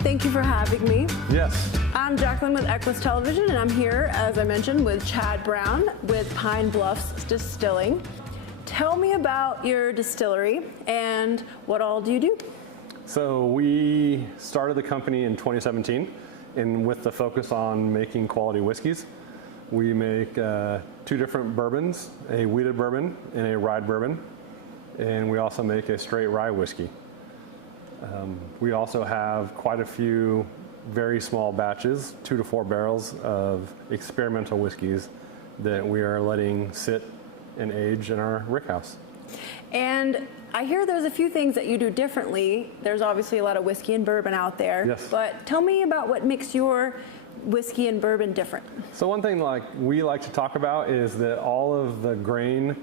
thank you for having me. Yes. I'm Jacqueline with Equus Television, and I'm here, as I mentioned, with Chad Brown with Pine Bluffs Distilling. Tell me about your distillery and what all do you do? So we started the company in 2017, and with the focus on making quality whiskeys. We make 2 different bourbons, a wheated bourbon and a rye bourbon, and we also make a straight rye whiskey. We also have quite a few very small batches, 2 to 4 barrels of experimental whiskeys that we are letting sit and age in our rickhouse. And I hear there's a few things that you do differently. There's obviously a lot of whiskey and bourbon out there. Yes. But tell me about what makes your whiskey and bourbon different. So one thing we like to talk about is that all of the grain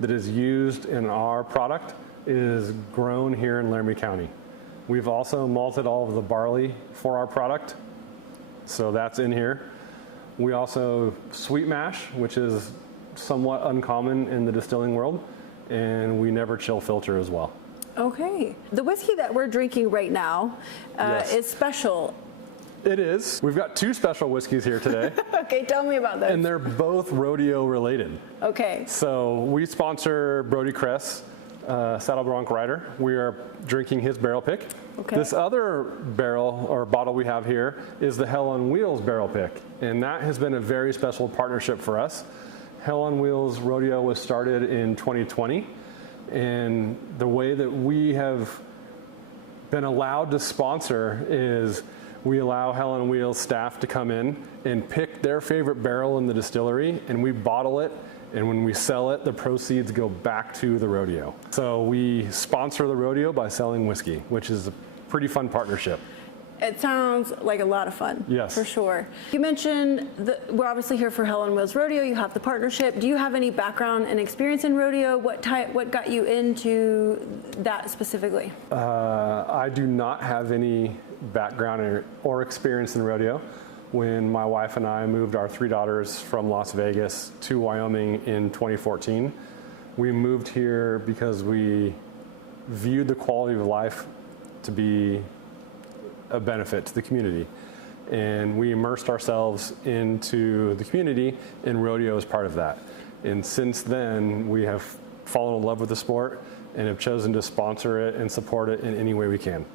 that is used in our product is grown here in Laramie County. We've also malted all of the barley for our product, so that's in here. We also sweet mash, which is somewhat uncommon in the distilling world, and we never chill filter as well. Okay. The whiskey that we're drinking right now Yes. is special. It is. We've got 2 special whiskeys here today. Okay, tell me about those. And they're both rodeo related. Okay. So we sponsor Brody Kress, Saddle Bronc Rider. We are drinking his barrel pick. Okay. This other barrel or bottle we have here is the Hell on Wheels barrel pick. And that has been a very special partnership for us. Hell on Wheels Rodeo was started in 2020. And the way that we have been allowed to sponsor is we allow Hell on Wheels staff to come in and pick their favorite barrel in the distillery, and we bottle it, and when we sell it, the proceeds go back to the rodeo. So we sponsor the rodeo by selling whiskey, which is a pretty fun partnership. It sounds like a lot of fun. Yes. For sure. You mentioned we're obviously here for Hell on Wheels Rodeo. You have the partnership. Do you have any background and experience in rodeo? What got you into that specifically? I do not have any background or experience in rodeo. When my wife and I moved our 3 daughters from Las Vegas to Wyoming in 2014, we moved here because we viewed the quality of life to be a benefit to the community. And we immersed ourselves into the community, and rodeo is part of that. And since then, we have fallen in love with the sport and have chosen to sponsor it and support it in any way we can.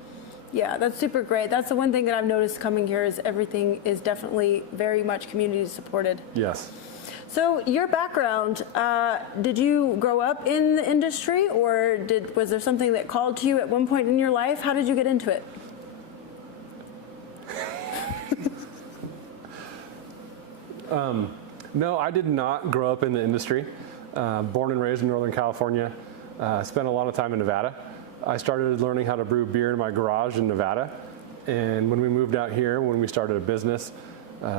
Yeah, that's super great. That's the one thing that I've noticed coming here is everything is definitely very much community supported. Yes. So your background, did you grow up in the industry, or was there something that called to you at one point in your life? How did you get into it? No, I did not grow up in the industry. Born and raised in Northern California. Spent a lot of time in Nevada. I started learning how to brew beer in my garage in Nevada. And when we moved out here, when we started a business,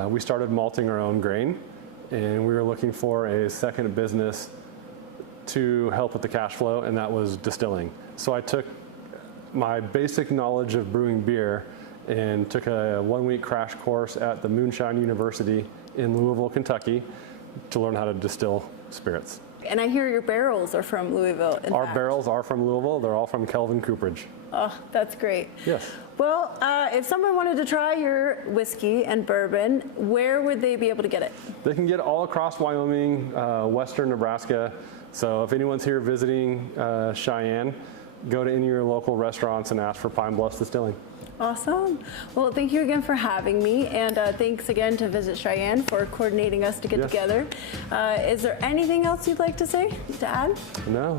we started malting our own grain. And we were looking for a second business to help with the cash flow, and that was distilling. So I took my basic knowledge of brewing beer and took a 1-week crash course at the Moonshine University in Louisville, Kentucky, to learn how to distill spirits. And I hear your barrels are from Louisville. Our barrels are from Louisville. They're all from Kelvin Cooperage. Oh, that's great. Yes. Well, if someone wanted to try your whiskey and bourbon, where would they be able to get it? They can get it all across Wyoming, western Nebraska. So if anyone's here visiting Cheyenne, go to any of your local restaurants and ask for Pine Bluffs Distilling. Awesome. Well, thank you again for having me, and thanks again to Visit Cheyenne for coordinating us to get together. Is there anything else you'd like to say, to add? No,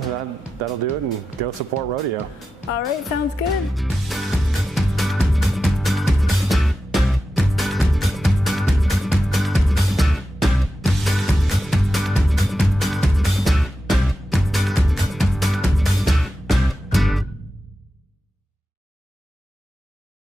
that'll do it, and go support rodeo. All right, sounds good.